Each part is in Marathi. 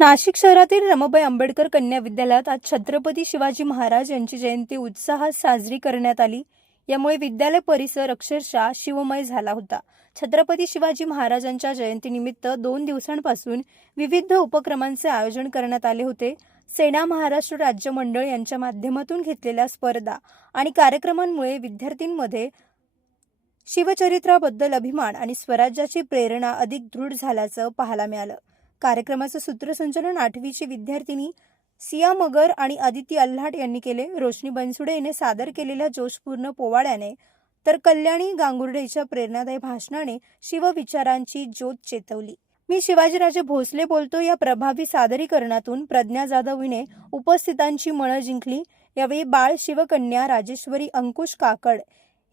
नाशिक शहरातील रमाबाई आंबेडकर कन्या विद्यालयात आज छत्रपती शिवाजी महाराज यांची जयंती उत्साहात साजरी करण्यात आली. यामुळे विद्यालय परिसर अक्षरशः शिवमय झाला होता. छत्रपती शिवाजी महाराजांच्या जयंतीनिमित्त दोन दिवसांपासून विविध उपक्रमांचे आयोजन करण्यात आले होते. सेना महाराष्ट्र राज्य मंडळ यांच्या माध्यमातून घेतलेल्या स्पर्धा आणि कार्यक्रमांमुळे विद्यार्थ्यांमध्ये शिवचरित्राबद्दल अभिमान आणि स्वराज्याची प्रेरणा अधिक दृढ झाल्याचं पाहायला मिळालं. कार्यक्रमाचं सूत्रसंचलन आठवीची विद्यार्थिनी सिया मगर आणि आदित्य अल्हाट यांनी केले. रोशनी बनसुडे याने सादर केलेल्या जोशपूर्ण पोवाड्याने तर कल्याणी गांगुर्डेच्या प्रेरणादायी भाषणाने शिवविचारांची ज्योत चेतवली. मी शिवाजीराजे भोसले बोलतो. या प्रभावी सादरीकरणातून प्रज्ञा जाधव हिने उपस्थितांची मनं जिंकली. यावेळी बाळ शिवकन्या राजेश्वरी अंकुश काकड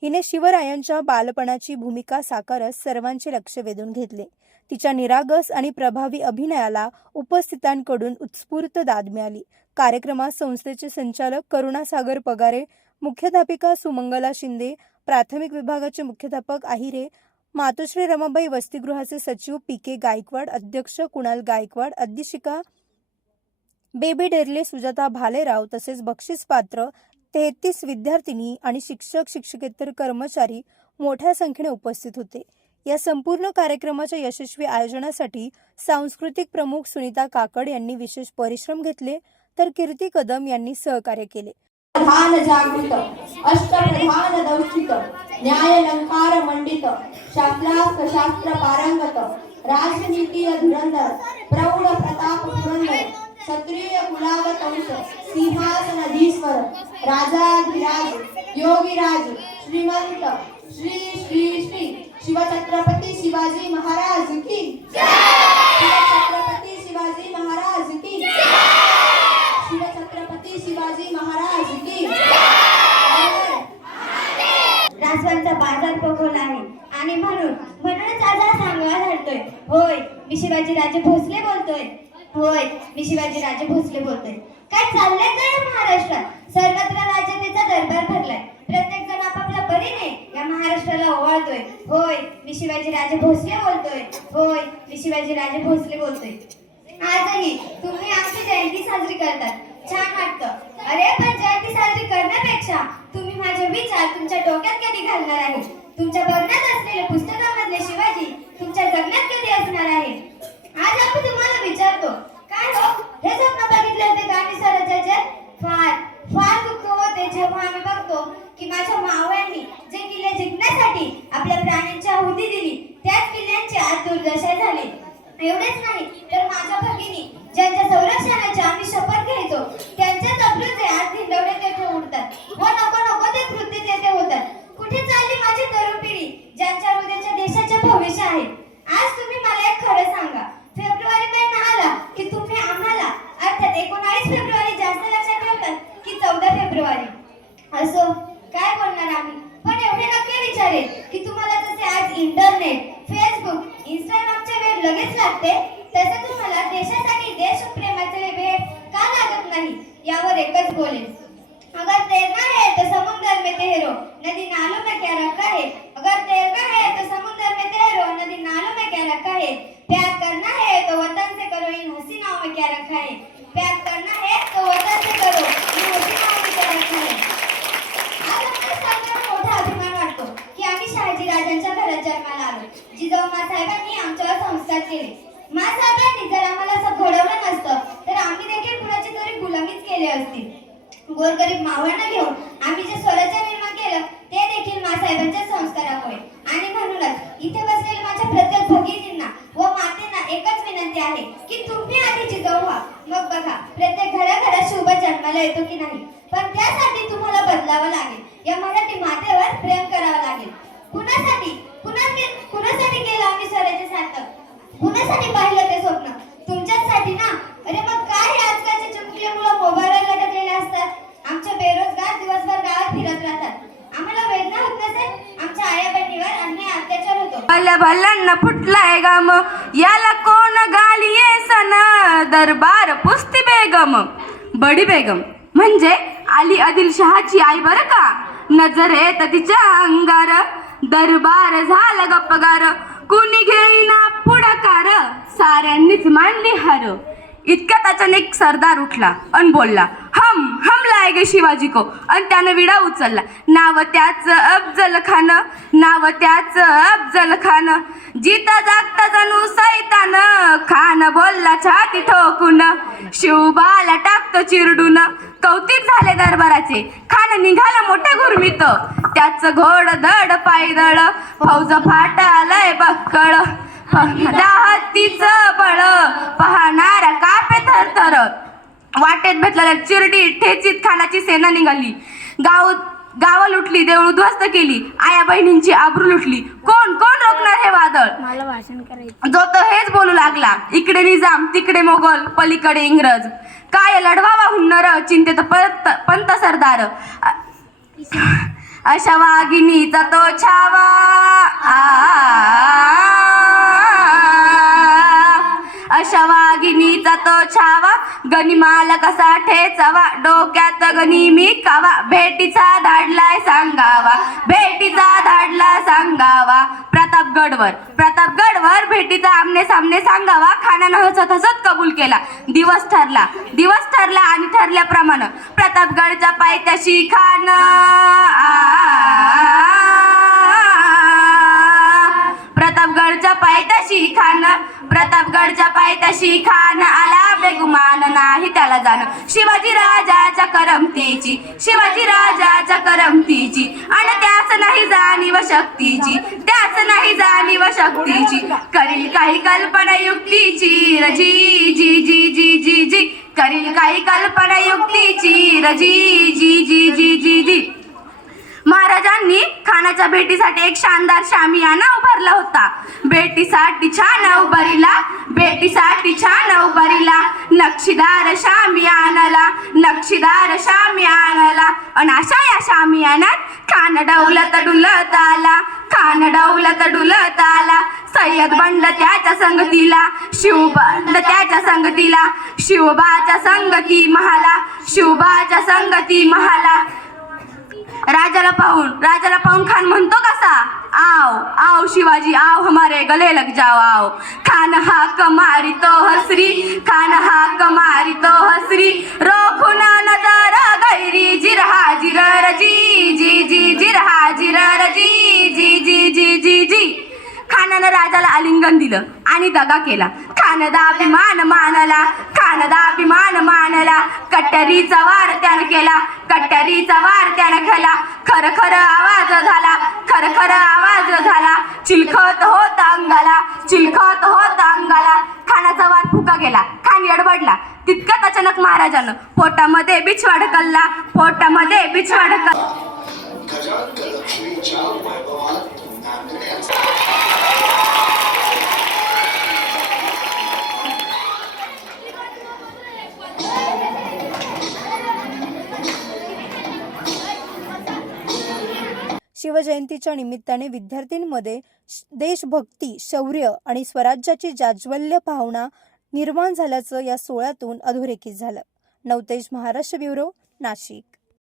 हिने शिवरायांच्या बालपणाची भूमिका साकारत सर्वांचे लक्ष वेधून घेतले. तिच्या निरागस आणि प्रभावी अभिनयाला उपस्थितांकडून उत्स्फूर्त दाद मिळाली. कार्यक्रमात संस्थेचे संचालक करुणासागर पगारे मुख्याध्यापिका सुमंगला शिंदे प्राथमिक विभागाचे मुख्याध्यापक आहिरे मातोश्री रमाबाई वसतिगृहाचे सचिव पी के गायकवाड अध्यक्ष कुणाल गायकवाड अध्यक्षिका बेबी डेरले सुजाता भालेराव तसेच बक्षीस पात्र तेहतीस विद्यार्थिनी आणि शिक्षक शिक्षकेतर कर्मचारी मोठ्या संख्येने उपस्थित होते. या संपूर्ण कार्यक्रमाच्या यशस्वी आयोजनासाठी सांस्कृतिक प्रमुख सुनीता काकड यांनी विशेष परिश्रम घेतले तर कीर्ती कदम यांनी सहकार्य केले. प्रधान जागृत अष्टप्रधान दौष्टिक न्यायलंकार मंडित शास्त्रास्त्र शास्त्र पारंगत राजनीतीय धुरंधर प्रौढ प्रताप पुरंदर क्षत्रिय कुलागत अंश सिंहासनधीश्वर राजाधिराज योगीराज श्रीमंत श्री श्री श्री. शिवछत्रपती शिवाजी महाराज की शिवछत्रपती शिवाजी महाराज की शिवछत्रपती शिवाजी महाराज की राजवांचा बाजार पकवला आहे. आणि म्हणून म्हणूनच आज हा सांगवा घालतोय होय मी शिवाजी राजे भोसले बोलतोय. होय मी शिवाजी राजे भोसले बोलतोय. काय चाललंय काय महाराष्ट्रात? सर्वत्र होय मी शिवाजी राजे भोसले बोलतोय. होय मी शिवाजी राजे भोसले बोलतोय. आजही तुम्ही आमची जयंती साजरी करतात. छान वाटतं. अरे पण जयंती साजरी करण्यापेक्षा तुम्ही माझे विचार तुमच्या डोक्यात कधी घालणार आहे? तुमच्या बघण्यात असलेल्या पुस्तकामधले शिवाजी तुमच्या जगण्यात कधी असणार आहे आज आपण तुम्हाला विचारतो काय हो हे स्वप्न बघितले होते का मी स्वराज्याचे फार फार दुःख होते जेव्हा आम्ही बघतो की माझ्या मावळ्यांनी जे किल्ले जिंकण्यासाठी आपल्या प्राण्यांची आहुती दिली त्याच किल्ल्यांची आज दुर्दशा झाली. एवढेच नाही तर माझ्या भगिनी ज्यांच्या संरक्षणाची आम्ही शपथ घ्यायचो त्यांच्याच अब्रुचे आज धिंडवले तेथे उडतात. व नको नको ते कृत्य तेथे होतात. कुठे चालली माझी तरुण पिढी ज्यांच्या हृदयाच्या देशाचे भविष्य आहे? आज तुम्ही मला एक खरं सांगा फेब्रुवारी महिना आला की तुम्ही आम्हाला अर्थात एकोणावीस फेब्रुवारी जास्त लक्षात ठेवतात की चौदा फेब्रुवारी असो काय बोलणार आम्ही पण एवढे नक्की विचारेल की तुम्हाला जसे आज इंटरनेट फेसबुक इंस्टाग्रामचे वेळ लगेच लागते तसे तुम्हाला देशासाठी देशप्रेमाचे वेळ का लागत नाही यावर एकच बोलेल अगर तैरना है तो समुंदर में तैरो नदी नालों में क्या रखा है अगर तैरना है तो समुंदर में तैरो नदी नालों में क्या रखा है प्यार करना है तो वतन से करो इन हसीनाओं में क्या रखा है प्यार करना है तो वजह से करो. इन मोठी में क्या रखा आज सर्वांना मोठा अभिमान वाटतो की आम्ही शहाजी राजांच्या घरात जन्माला आलो. जिजाऊ मासाहेबांनी आमच्यावर संस्कार केले. मासाहेबांनी जर आम्हाला असं घडवलं नसतं तर आम्ही देखील कुणाची तरी गुलामीच गोरगरीब मावळांना घेऊन आम्ही जे स्वराज्य निर्माण केलं ते देखील मासाहेबांच्या संस्कारामुळे. आणि म्हणूनच इथे बसलेल्या माझ्या प्रत्येक भगिनींना व मातेंना एकच विनंती आहे की तुम्ही आधी जाऊ व्हा मग बघा प्रत्येक घराघरात शुभ जन्माला येतो की नाही? पण त्यासाठी तुम्हाला बदलावं लागेल. या मराठी मातेवर प्रेम करावं लागेल. कुणासाठी? कुणा कुणासाठी केलं आम्ही स्वराज्य सार्थक कुणासाठी पाहिलं ते स्वप्न? तुमच्यासाठी ना? अरे मग काय आजकालचे चुकले मुलं मोबाईलवर लटकलेले होतो फुटलाय गम. याला कोण गालिये सन दरबार पुस्ती बेगम. बडी बेगम. म्हणजे आली आदिलशहाची आई बर का? नजर येत तिच्या अंगार. दरबार झाला गप्पगार. कुणी घेईना पुढाकार? साऱ्यांनीच मांडली हार. इतक्यात अचानक सरदार उठला अन बोलला हम हम लायगे शिवाजी को. अन त्यानं विडा उचलला नाव त्याच अफजल खान नाव त्याच अफजल खान जिता जागता जणू सैतान खान बोलला छाती ठोकून शिवबाला टाकतो चिरडून. कौतिक झाले दरबाराचे खान निघाला मोठ्या घुरमीत त्याच घोड धड पायदळ फौज फाटालय बक्कळ. हत्तीच बळ पाहणारा कापे थरथर वाटेत भेटलेल्या चिरडी ठेचीत खानाची सेना निघाली. गाव गावं लुटली देऊळ उद्ध्वस्त केली. आया बहिणींची आबरू लुटली. कोण कोण रोखणार हे वादळ? जो तो हेच बोलू लागला. इकडे निजाम तिकडे मोगल पलीकडे इंग्रज. काय लढवावा हुन्नर? चिंतेत पंत पंत सरदार. अशा वाघिणीचा तो छावा. छावा कसा ठेचावा डोक्यात गणी मी कावा भेटीचा धाडलाय सांगावा भेटीचा धाडला सांगावा प्रतापगडवर प्रतापगडवर भेटीचा आमने सामने सांगावा खानानं हसत हसत कबूल केला दिवस ठरला दिवस ठरला आणि ठरल्याप्रमाणे प्रतापगडच्या पायथ्याशी खान प्रतापगडच्या पायथ्याशी खान. प्रतापगडच्या पायथ्याशी खान. आला बेगुमान नाही त्याला जाणं. शिवाजी राजाच्या करमतीची शिवाजी राजाच्या करमतीची. आणि त्याच नाही जाणीव शक्तीची त्याच नाही जाणीव शक्तीची. करील काही कल्पना युक्तीची रजी जी जी जी जी जी. करील काही कल्पना युक्तीची रजी जी जी जी जी जी. महाराजांनी खानाच्या भेटीसाठी एक शानदार शामियाना उभारला होता. भेटीसाठी छान उभारीला भेटीसाठी छान उभारीला नक्षीदार शामियानाला नक्षीदार शामियानाला. अन अशा या शामियानात खान डौलत डुलत आला खान डौलत डुलत आला सय्यद बनलं त्याच्या संगतीला शिव बनलं त्याच्या संगतीला शिवबाच्या संगती महाला शिवबाच्या संगती महाला. राजाला पाहून राजाला पाहून खान म्हणतो कसा? आओ आओ शिवाजी आओ हमारे गले लग जाओ आओ खान हा कमारी तो हसरी खान हा कमारी तो हसरी रोखून नजर गैरी जिरहा जिरर जी जी जी जिरहा जिरर जी जी जी जी जी जी. खानानं राजाला आलिंगन दिलं आणि दगा केला. खानदा अभिमान मानला खानदा अभिमान कट्टरीचा वार त्यानं केला कट्टरीचा वार त्यानं केला खर खर आवाज झाला खर खर आवाज झाला. चिलखत होत अंगाला चिलखत होत अंगाला. खानाचा वार फुका गेला खान एडबडला तितक्यात अचानक महाराजानं पोटामध्ये बिछवा ढकलला पोटामध्ये बिछवा ढकल शिवजयंतीच्या निमित्ताने विद्यार्थ्यांमध्ये देशभक्ती शौर्य आणि स्वराज्याची जाज्वल्य भावना निर्माण झाल्याचं या सोहळ्यातून अधोरेखित झालं. नवतेज महाराष्ट्र ब्युरो नाशिक.